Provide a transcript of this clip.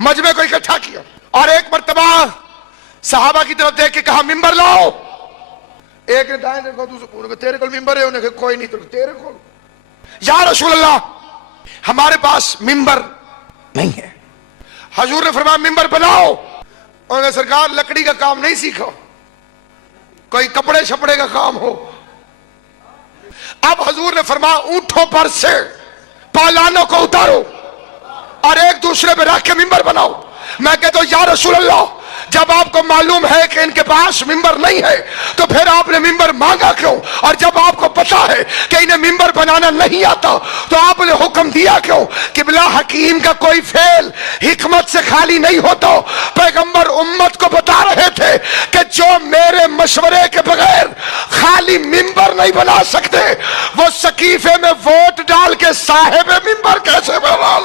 مجمع کو اکٹھا کیا اور ایک مرتبہ صحابہ کی طرف دیکھ کے کہا ممبر لاؤ. ایک نے دائیں دیکھو دوسرے تیرے کو ممبر ہے, انہیں کہا کوئی نہیں تیرے کو. یا رسول اللہ ہمارے پاس ممبر نہیں ہے. حضور نے فرمایا ممبر بناؤ. انہوں نے سرکار لکڑی کا کام نہیں سیکھا, کوئی کپڑے شپڑے کا کام ہو. اب حضور نے فرمایا اونٹوں پر سے پالانوں کو اتارو اور ایک دوسرے پہ رکھ کے ممبر بناؤ. میں کہتا ہوں یا رسول اللہ جب آپ کو معلوم ہے کہ ان کے پاس ممبر نہیں ہے تو پھر آپ نے ممبر مانگا کیوں؟ اور جب آپ کو پتا ہے کہ انہیں ممبر بنانا نہیں آتا تو آپ نے حکم دیا کیوں؟ قبلہ حکیم کا کوئی فعل حکمت سے خالی نہیں ہوتا. پیغمبر امت کو بتا رہے تھے کہ جو میرے مشورے کے بغیر خالی ممبر نہیں بنا سکتے وہ سقیفے میں ووٹ ڈال کے صاحب ممبر کیسے بنا؟